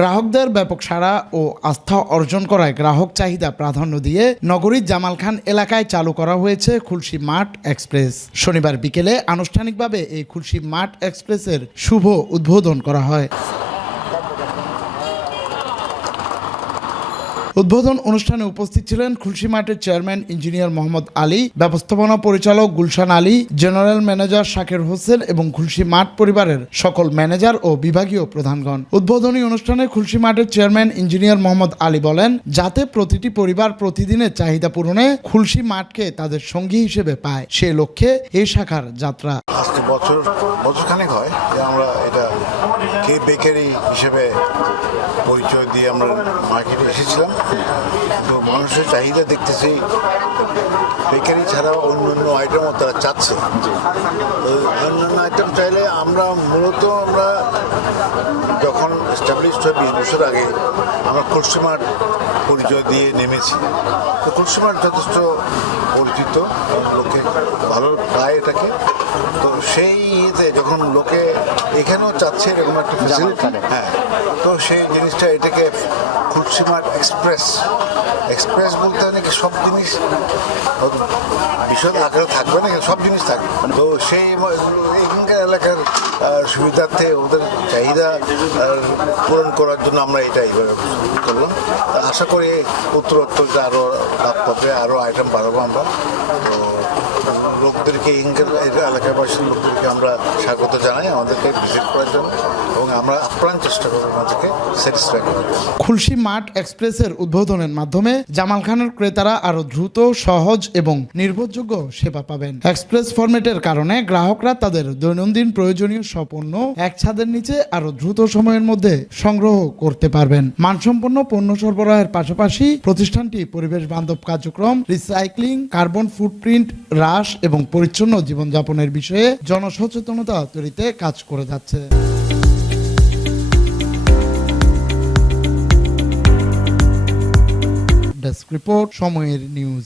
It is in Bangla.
গ্রাহকদের ব্যাপক সাড়া ও আস্থা অর্জন করায় গ্রাহক চাহিদা প্রাধান্য দিয়ে নগরীর জামাল খান এলাকায় চালু করা হয়েছে খুলশি মাঠ এক্সপ্রেস। শনিবার বিকেলে আনুষ্ঠানিকভাবে এই খুলশি মাঠ এক্সপ্রেসের শুভ উদ্বোধন করা হয়। উদ্বোধন অনুষ্ঠানে উপস্থিত ছিলেন খুলশি মাঠের চেয়ারম্যান ইঞ্জিনিয়ার মোহাম্মদ আলী, ব্যবস্থাপনা পরিচালক গুলশান আলী, জেনারেল ম্যানেজার শাকের হোসেন এবং খুলশি মাঠ পরিবারের সকল ম্যানেজার ও বিভাগীয় প্রধানগণ। উদ্বোধনী অনুষ্ঠানে খুলশি মাঠের চেয়ারম্যান ইঞ্জিনিয়ার মোহাম্মদ আলী বলেন, যাতে প্রতিটি পরিবার প্রতিদিনের চাহিদা পূরণে খুলশি মাঠকে তাদের সঙ্গী হিসেবে পায়, সে লক্ষ্যে এই শাখার যাত্রা। বছর, বছরখানেক হয় যে আমরা এটা কে বেকারি হিসেবে পরিচয় দিয়ে আমরা মার্কেটে এসেছিলাম। তো মানুষের চাহিদা দেখতেছি, বেকারি ছাড়াও অন্য অন্য আইটেমও তারা চাচ্ছে। তো অন্য আইটেম চাইলে আমরা মূলত আমরা যখন এস্টাবলিশড হয় বিশ বছর আগে আমরা খুলসিমার পরিচয় দিয়ে নেমেছি। তো খুলসিমার যথেষ্ট পরিচিত লোকে ভালো পায় এটাকে। তো সেই ইয়েতে যখন লোকে এখানেও চাচ্ছে এরকম একটা ফেসিলিটি হ্যাঁ তো সেই জিনিসটা এটাকে খুলসিমার এক্সপ্রেস এক্সপ্রেস বলতে হয় নাকি সব জিনিস? বিশদ আকারে থাকবে না সব জিনিস থাকবে। তো সেই এখানকার আহ, সুবিধার্থে ওদের চাহিদা পূরণ করার জন্য আমরা এটা এইভাবে করলাম। আশা করি উত্তরোত্তর আরও লাভ পাবে আরও আইটেম বাড়াবো আমরা। তো লোকদেরকে ইঙ্গের এলাকাবাসীর লোকদেরকে আমরা স্বাগত জানাই, আমাদেরকে ভিজিট করার জন্য, এবং আমরা আপ্রাণ চেষ্টা করব আমাদেরকে স্যাটিসফাই করার খুলশি মাঠ এক্সপ্রেসের উদ্বোধনের মাধ্যমে জামাল খানের ক্রেতারা আরও দ্রুত, সহজ এবং নির্ভরযোগ্য সেবা পাবেন। এক্সপ্রেস ফরম্যাটের কারণে গ্রাহকরা তাদের দৈনন্দিন প্রয়োজনীয় সব এক ছাদের নিচে আরও দ্রুত সময়ের মধ্যে সংগ্রহ করতে পারবেন। মানসম্পন্ন পণ্য সরবরাহের পাশাপাশি প্রতিষ্ঠানটি পরিবেশ বান্ধব কার্যক্রম, রিসাইক্লিং, কার্বন ফুটপ্রিন্ট হ্রাস এবং পরিচ্ছন্ন জীবনযাপনের বিষয়ে জনসচেতনতা তৈরিতে কাজ করে যাচ্ছে। ডেস্ক রিপোর্ট সময়ের নিউজ